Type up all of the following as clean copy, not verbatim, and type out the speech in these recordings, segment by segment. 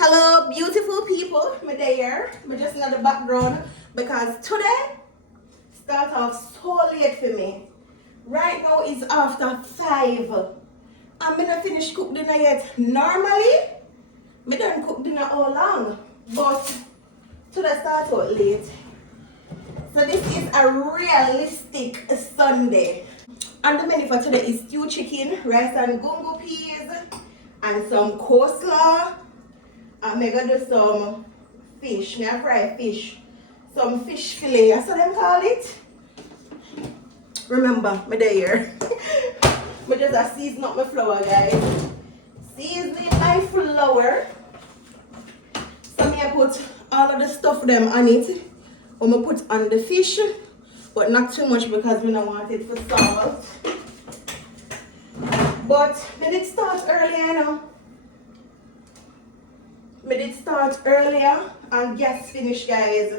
Hello, beautiful people. Me there. Me just in the background because today start off so late for me. Right now it's after 5. I'm not finished cook dinner yet. Normally, me don't cook dinner all long, but today start out late. So this is a realistic Sunday. And the menu for today is stew chicken, rice and gungo peas, and some coleslaw. I'm gonna do some fish, me a fry fish. Some fish fillet, that's what them call it. Remember, me there. Me just a season up my flour, guys. Seasoning my flour. So me I put all of the stuff them on it. Or me put on the fish. But not too much because we don't want it for salt. But me did start earlier, you know. Me did start earlier and gas finished, guys.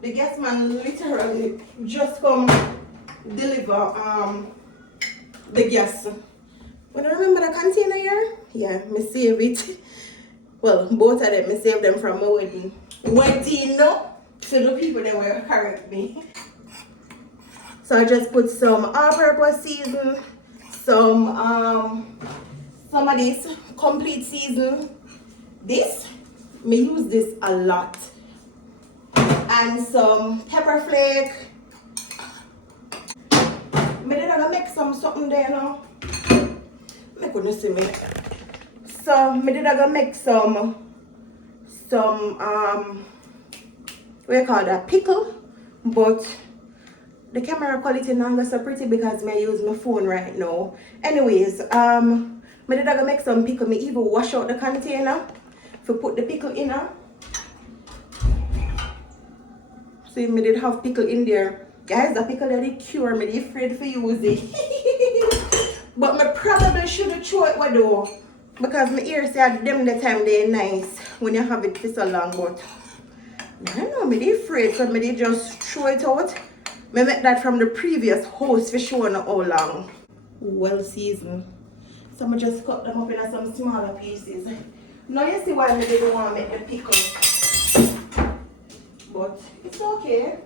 The gas man literally just come deliver the gas. When I remember the container here, yeah, me save it. Well, both of them, me save them from my wedding. Wedding, no? So the people that will correct me. So I just put some all-purpose season, some of this complete season. This, me use this a lot. And some pepper flake. Me did gonna make something there now. Me couldn't see me. So me did gonna make some what you call that, pickle, but the camera quality not so pretty because I use my phone right now. Anyways, me did gonna make some pickle. Me even wash out the container to put the pickle in. See, me did have pickle in there. Guys, the pickle that they cure me, they afraid for use it. But me probably should throw it away though. Because my ears say them the time they're nice when you have it for so long, but I don't know, me they afraid, so me they just throw it out. Me make that from the previous host for sure not how long. Well seasoned. So I just cut them up in some smaller pieces. Now you see why me didn't want to make the pickle. But it's okay.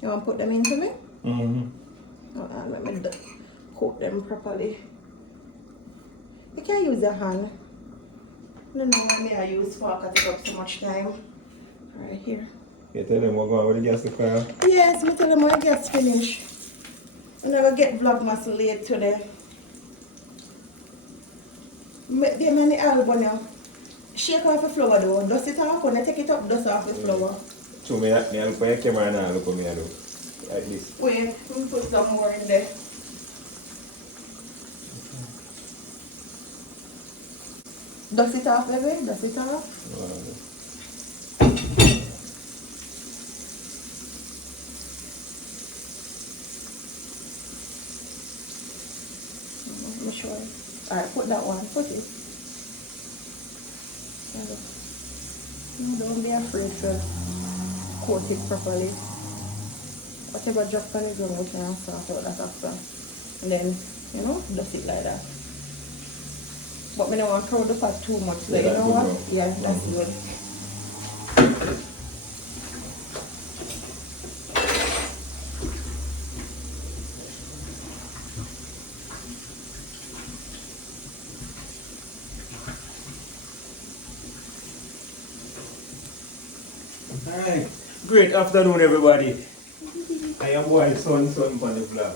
You want to put them in for me? Mm-hmm. Let me coat them properly. You can use your hand. No, I use fork to take up so much time. Right here. You tell them what going with the gas to fire? Yes, me tell them when gas finish. I'm gonna get Vlogmas late today. They man the album now. Shake off the flour though. Dust it off. When I take it up, dust off the flour. So me look for your camera now, look for me do. Like this. Wait, let me put some more in there. Dust it off, baby. Dust it off. I'm sure. Alright, put that one. Put it. Don't be afraid to coat it properly. Whatever drop on is wrong, we can sort out that after. And then, you know, dust it like that. But I don't want to crowd the pot too much. So you know what? Yeah, that's good. Alright. Great afternoon, everybody. I am boy son on the vlog.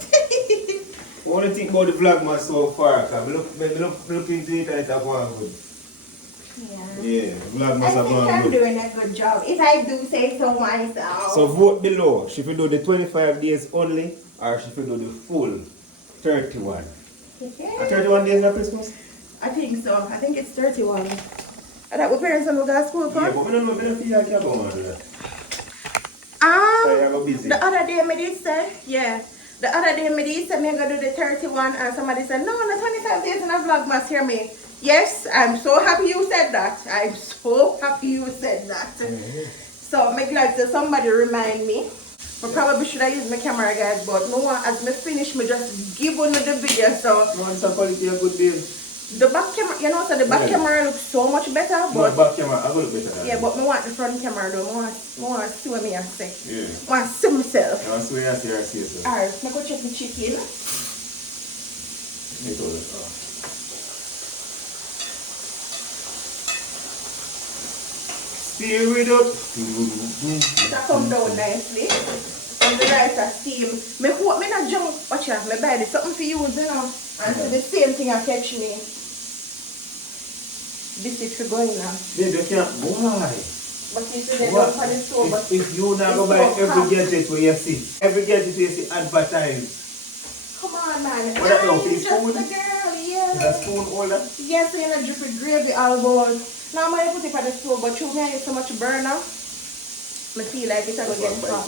What do you think about the Vlogmas so far? Cause I look into it and it's going good. Yeah, Vlogmas are going good. I'm doing a good job, if I do say so myself. So vote below. Should we do the 25 days only or should we do the full 31? Yeah. 31 days of Christmas? I think so. I think it's 31. Are that what parents are going to school for? Yeah, but I don't feel like you're going to do that. Busy. The other day me did say, yeah. The other day me did say me gonna do the 31 and somebody said, no, the 25 days in a Vlogmas, hear me. Yes, I'm so happy you said that. I'm so happy you said that. So I'm glad that somebody remind me. I probably should have used my camera, guys, but no one, as me finish, me just give on the video. So You want some quality of good babe? the back camera, you know, so the back camera looks so much better. No, But back camera, I will look better than yeah, this. but me want the front camera though. I want to see what me I say. Yeah. I want to see myself. You want to see what I see, so. Alright, I'm going to check the chicken. Me told it. Stir it up. That come down nicely. And the rice are steam. Me hope me not jump. Watch out, me buy this something for you, you know. And so the same thing I catch me. This is for going on. Babe, you can't. Why? But you see they don't for the store. But If you now go buy every gadget where you see, every gadget where you see advertised. come on, man. What that now, I'm please, just food? a girl, yeah. Is that spoon holder? Yes, you know, drippy gravy all about. Now I'm going to put it for the store, but you me so much burner. I feel like it's going to get hot.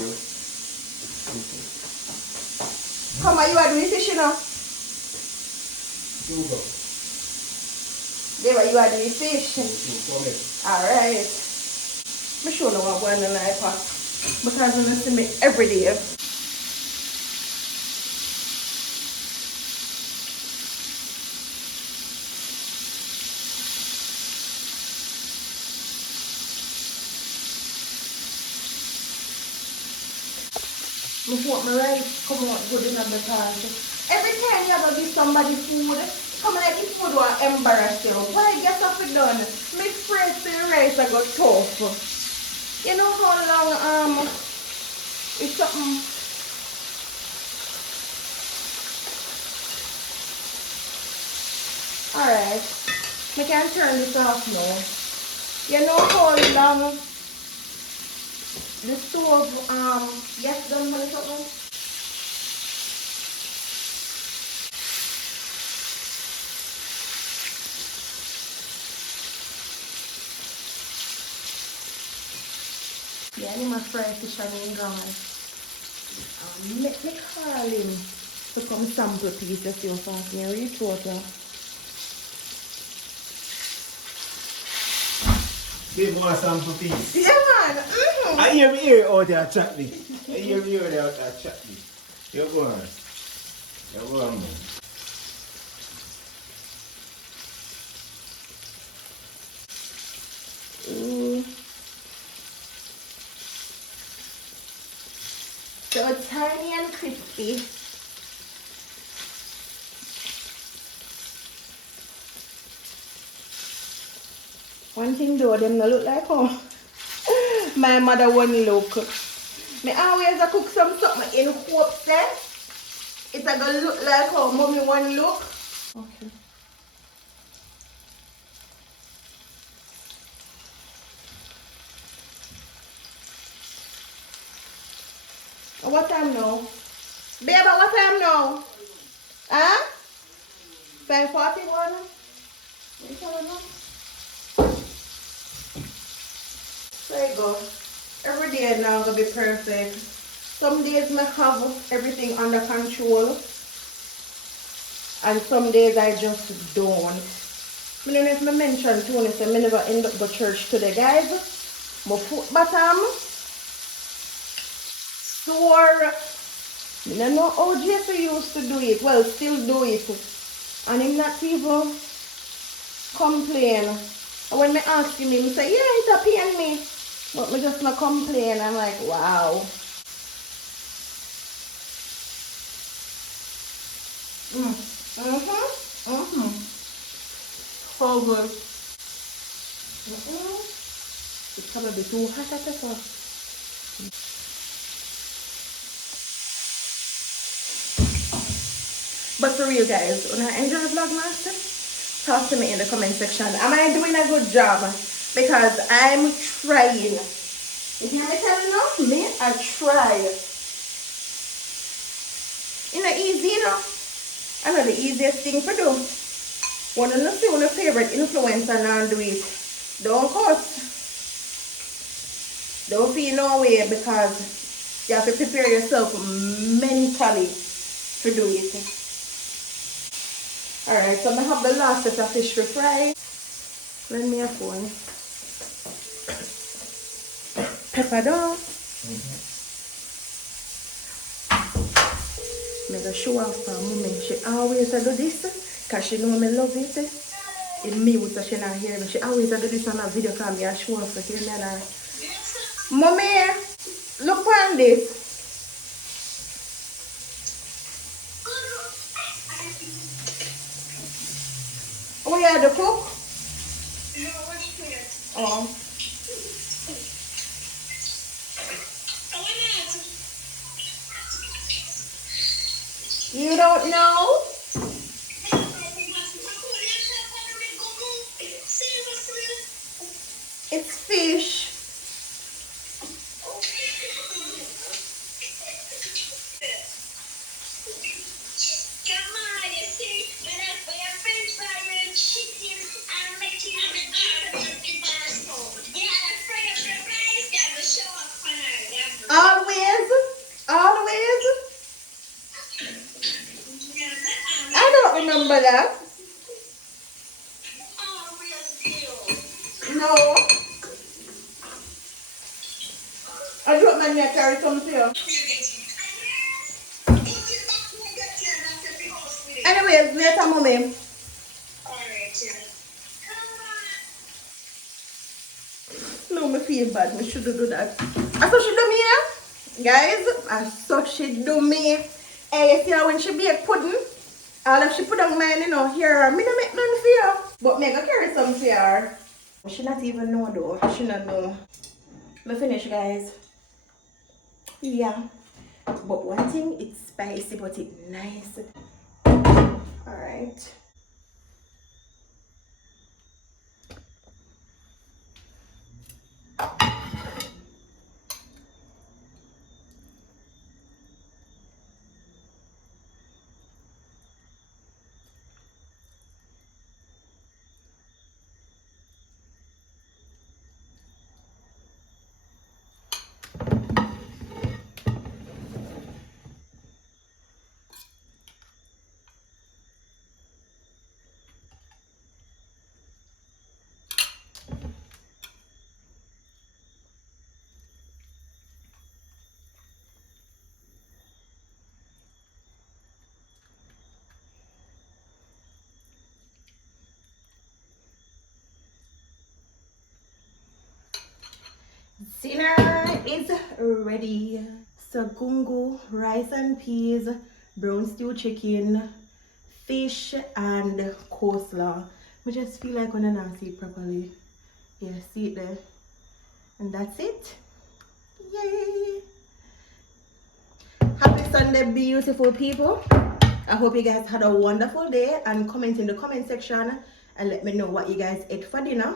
Come on, you are doing fish, you know. There you are doing fish. Alright. I'm sure no one going to like pot. Because you see me every day. I hope my rice come out good enough because every time you ever give somebody food, come like the food will embarrass you. Why get off it done? Me afraid the rice I got tough. You know how long it's something. Alright. We can turn this off now. You know how long the stove yes done for the something? Yeah, I need my fried fish and gone. Let me call him to come sample pieces you fast me reach water. Babe, want sample piece? Yeah man! I hear me here out there chat me. I hear me here out there chat me. You go on. You go on, man. So tiny and crispy. One thing though, them no look like how my mother wouldn't look. Me always a cook something in hopes that it's a gonna look like how mommy want look. Okay. What time now? Babe, what time now? Huh? 5:41? There you go. Every day now gonna be perfect. Some days I have everything under control. And some days I just don't. I don't know if I mentioned to you, so I never end up go church today, guys. My foot bottom sore. I don't know how Jesse used to do it. Well, still do it. And him not even complain. And when I ask him, he say, yeah, it's a pain me. But me just not complain. I'm like, wow. So good. It's probably too hot at the top. But for real guys, when I enjoy Vlogmas, talk to me in the comment section. Am I doing a good job? Because I'm trying. You hear me telling you? Me, I try. It's not easy, you know. I know the easiest thing to do. When you see one of your favorite influencer now do it, don't cuss. Don't feel no way because you have to prepare yourself mentally to do it. Alright, so I have the last set of fish to fry. Lend me a phone. Pepper down. I'm gonna show off for mommy. She always do this because she know me love it. It's me with she not hear me. She always do this on a video call me and show off for hear me and her. Mommy, look on this. Oh yeah, the cook? Oh. You don't know? It's fish. Always? Always? I don't remember that. No. I dropped my neck carry some here. Anyways, later, mommy. No, me feel bad. Me shouldn't do that. I saw she do me, guys. I saw she do me. Hey, you see how when she bake pudding, all if she put on mine, you know, here, me don't make none for you. But me go carry some for her. She not even know though. She not know. Me finish, guys. Yeah. But one thing, it's spicy, but it's nice. Alright. Dinner is ready. So gungu, rice and peas, brown stew chicken, fish and coleslaw. I just feel like when I not see it properly. Yeah, see it there. And that's it. Yay! Happy Sunday, beautiful people. I hope you guys had a wonderful day and comment in the comment section and let me know what you guys ate for dinner.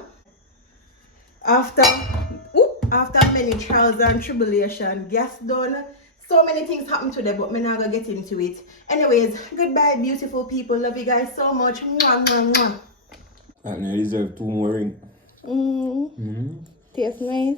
After many trials and tribulation, gas done. So many things happened today, but I'm not gonna get into it. Anyways, goodbye, beautiful people. Love you guys so much. Mwah, mwah, mwah. I deserve 2 more rings. Tastes nice.